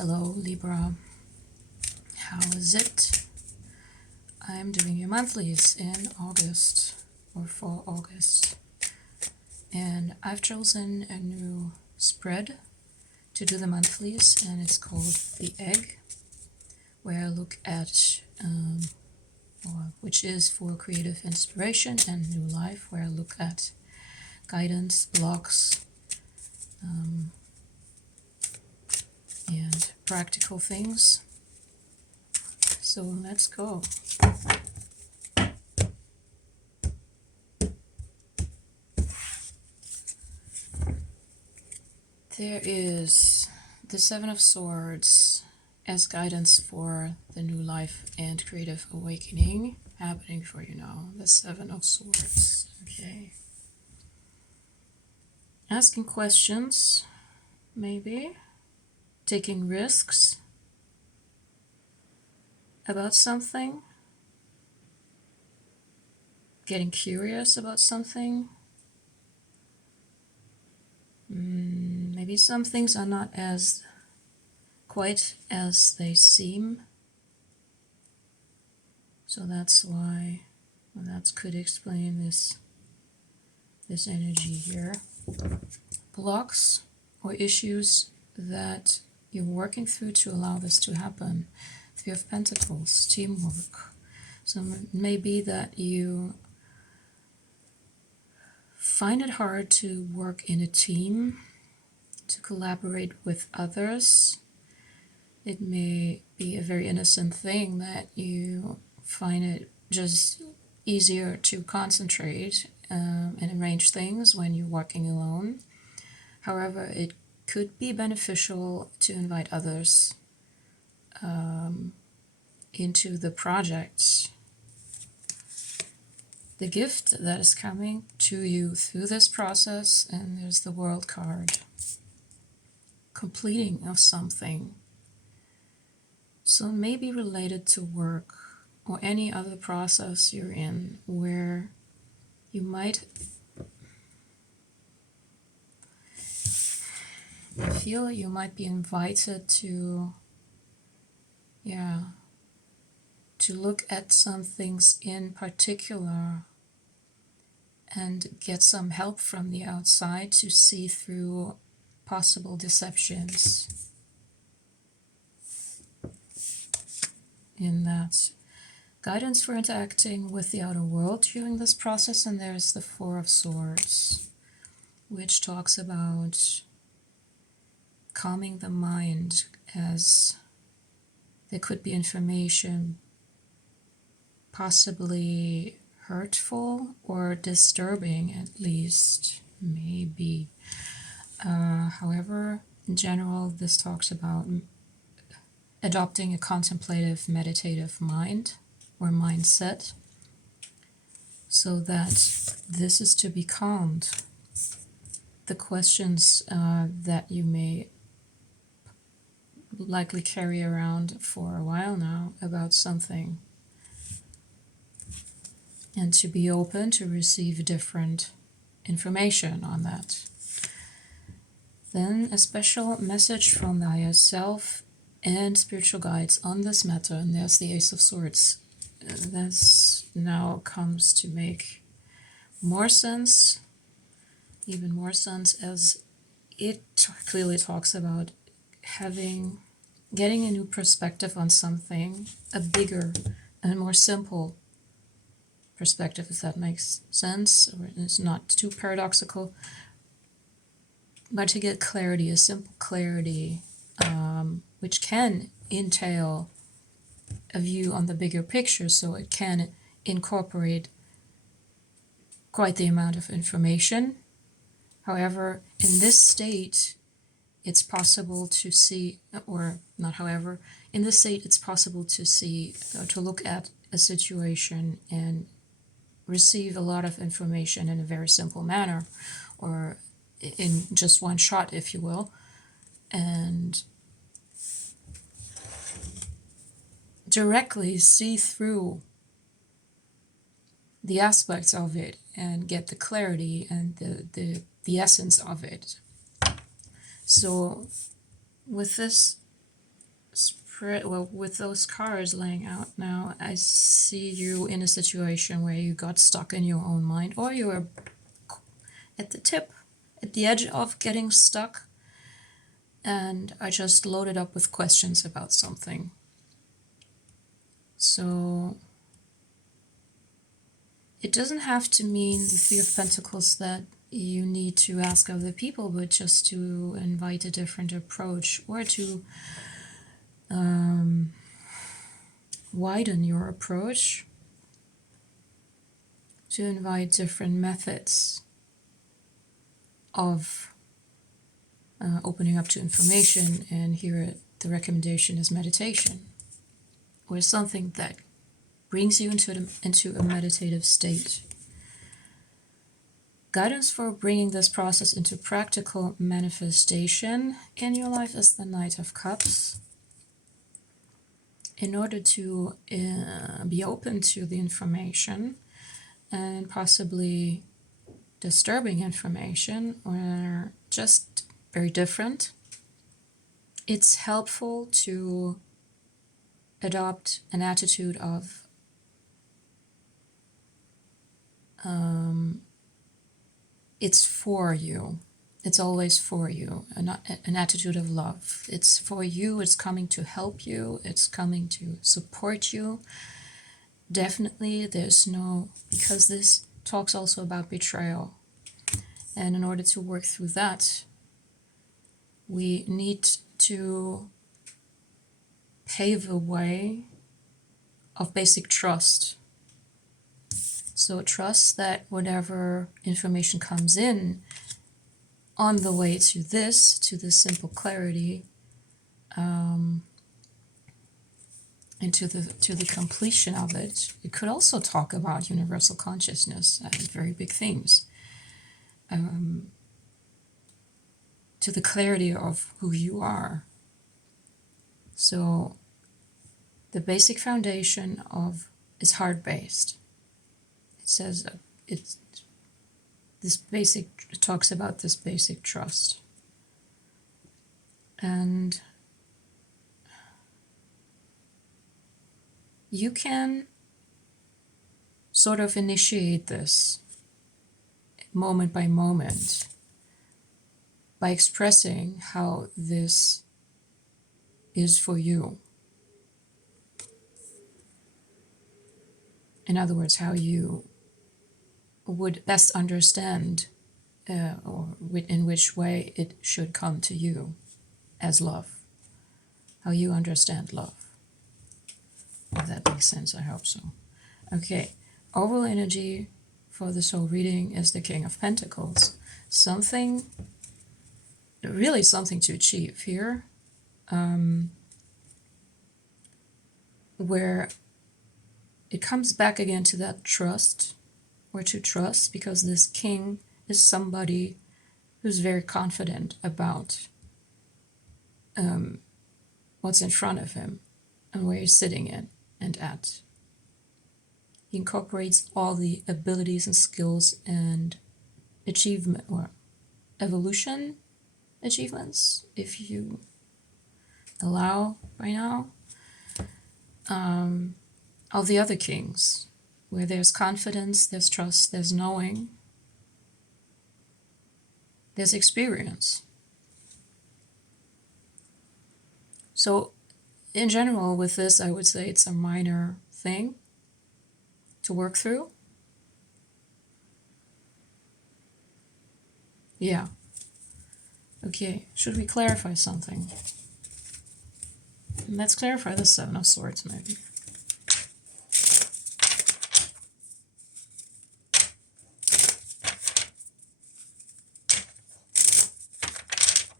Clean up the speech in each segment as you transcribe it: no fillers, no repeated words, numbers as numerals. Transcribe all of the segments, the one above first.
Hello Libra, how is it? I'm doing your monthlies in August or for August, and I've chosen a new spread to do the monthlies, and it's called The Egg, where I look at which is for creative inspiration and new life, where I look at guidance, blocks, and practical things. So let's go. There is the Seven of Swords as guidance for the new life and creative awakening happening for you now. The Seven of Swords. Okay. Asking questions, maybe. Taking risks about something. Getting curious about something. Maybe some things are not as quite as they seem. So that's why, well, that could explain this energy here. Blocks or issues that you're working through to allow this to happen. Three of Pentacles, teamwork. So it may be that you find it hard to work in a team, to collaborate with others. It may be a very innocent thing that you find it just easier to concentrate and arrange things when you're working alone. However, it could be beneficial to invite others into the project. The gift that is coming to you through this process, and there's the World card. Completing of something. So it may be related to work or any other process you're in where you might feel you might be invited to look at some things in particular and get some help from the outside to see through possible deceptions in that. Guidance for interacting with the outer world during this process, and there's the Four of Swords, which talks about calming the mind, as there could be information possibly hurtful or disturbing, at least, maybe. However, in general, this talks about adopting a contemplative, meditative mind or mindset, so that this is to be calmed. The questions that you may likely carry around for a while now about something, and to be open to receive different information on that. Then a special message from the higher self and spiritual guides on this matter, and there's the Ace of Swords. This now comes to make more sense, even more sense, as it clearly talks about getting a new perspective on something, a bigger and more simple perspective, if that makes sense, or it's not too paradoxical, but to get clarity, a simple clarity, which can entail a view on the bigger picture, so it can incorporate quite the amount of information. However, in this state, it's possible to see, or not however, in this state it's possible to see, to look at a situation and receive a lot of information in a very simple manner, or in just one shot, if you will, and directly see through the aspects of it and get the clarity and the essence of it. So with this well, with those cards laying out now, I see you in a situation where you got stuck in your own mind, or you were at the edge of getting stuck, and I just loaded up with questions about something. So it doesn't have to mean the Three of Pentacles that you need to ask other people, but just to invite a different approach, or to widen your approach, to invite different methods of opening up to information. And here the recommendation is meditation, or something that brings you into a meditative state. Guidance for bringing this process into practical manifestation in your life is the Knight of Cups. In order to be open to the information and possibly disturbing information, or just very different, it's helpful to adopt an attitude of it's for you. It's always for you, an attitude of love. It's for you, it's coming to help you, it's coming to support you. Definitely because this talks also about betrayal. And in order to work through that, we need to pave a way of basic trust. So trust that whatever information comes in on the way to this simple clarity, and to the completion of it. It could also talk about universal consciousness and very big themes. To the clarity of who you are. So the basic foundation is heart-based. It says it talks about this basic trust. And you can sort of initiate this moment by moment by expressing how this is for you. In other words, how you would best understand or in which way it should come to you as love. How you understand love. If that makes sense, I hope so. Okay, overall energy for this whole reading is the King of Pentacles. Really something to achieve here, where it comes back again to that trust, or to trust, because this king is somebody who's very confident about what's in front of him and where he's sitting in and at. He incorporates all the abilities and skills and achievement, or evolution achievements, if you allow by now, of the other kings, where there's confidence, there's trust, there's knowing, there's experience. So in general with this, I would say it's a minor thing to work through. Yeah. Okay, should we clarify something? Let's clarify the Seven of Swords, maybe.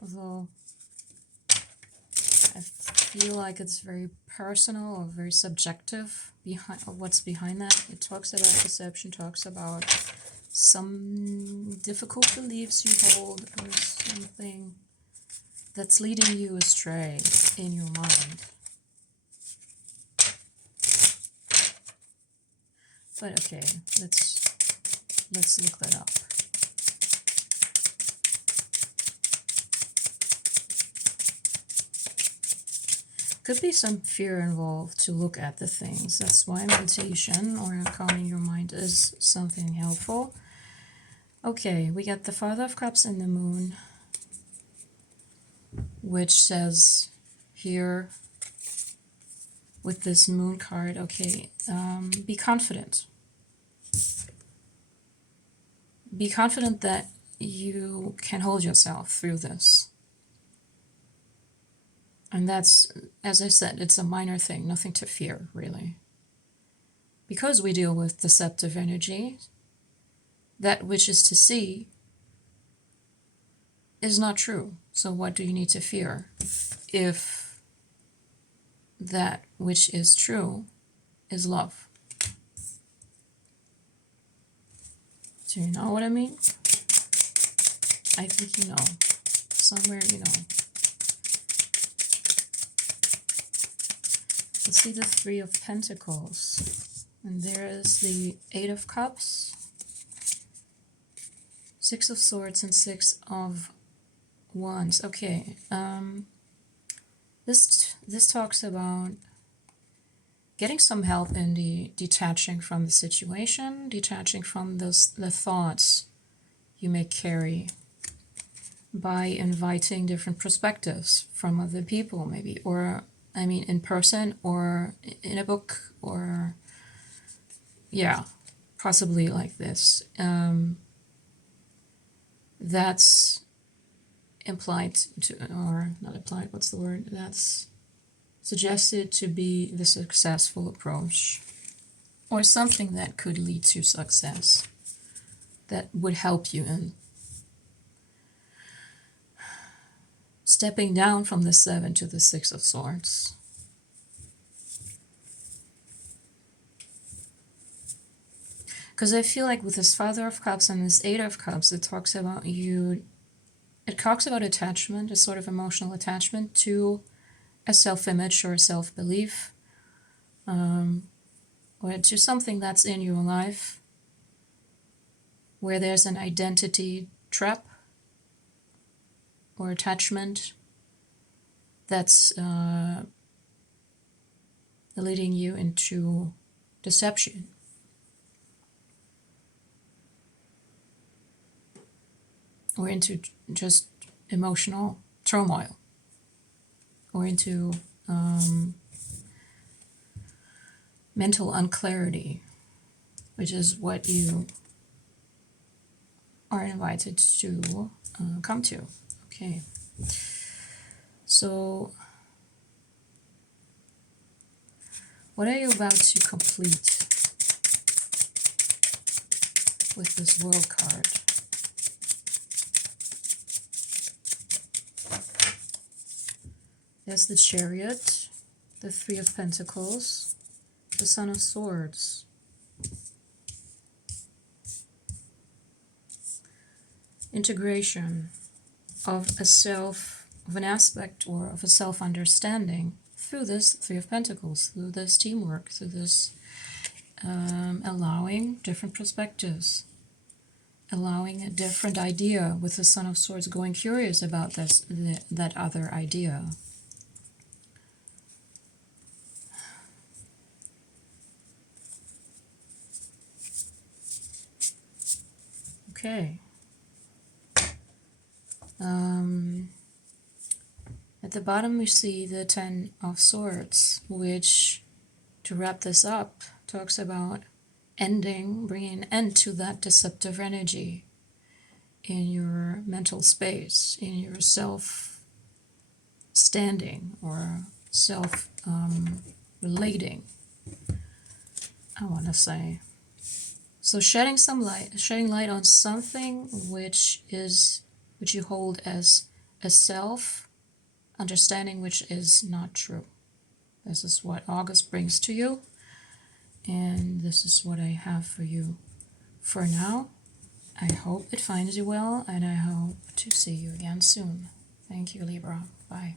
Although I feel like it's very personal or very subjective behind what's behind that. It talks about perception, talks about some difficult beliefs you hold, or something that's leading you astray in your mind. But okay, let's look that up. Could be some fear involved to look at the things. That's why meditation or calming your mind is something helpful. Okay, we got the Father of Cups and the Moon, which says here with this Moon card, okay, be confident. Be confident that you can hold yourself through this. And that's, as I said, it's a minor thing, nothing to fear, really. Because we deal with deceptive energy, that which is to see is not true. So what do you need to fear if that which is true is love? Do you know what I mean? I think you know. Somewhere you know. Let's see the Three of Pentacles. And there is the Eight of Cups, Six of Swords, and Six of Wands. Okay. This talks about getting some help in the detaching from the situation, detaching from the thoughts you may carry by inviting different perspectives from other people, maybe, or I mean in person or in a book, or yeah, possibly like this. That's implied to, or not implied, what's the word? That's suggested to be the successful approach, or something that could lead to success, that would help you in stepping down from the Seven to the Six of Swords. Because I feel like with this Father of Cups and this Eight of Cups, it talks about you, it talks about attachment, a sort of emotional attachment to a self-image or a self-belief, or to something that's in your life where there's an identity trap or attachment that's leading you into deception. Or into just emotional turmoil. Or into mental unclarity, which is what you are invited to come to. Okay. So, what are you about to complete with this World card? There's the Chariot, the Three of Pentacles, the Son of Swords. Integration of a self, of an aspect or of a self-understanding through this Three of Pentacles, through this teamwork, through this allowing different perspectives, allowing a different idea with the Son of Swords, going curious about this, that other idea. Okay. At the bottom we see the Ten of Swords, which, to wrap this up, talks about ending, bringing an end to that deceptive energy in your mental space, in your self-standing or self-relating, I want to say. So shedding light on something which you hold as a self, understanding which is not true. This is what August brings to you, and this is what I have for you for now. I hope it finds you well, and I hope to see you again soon. Thank you, Libra. Bye.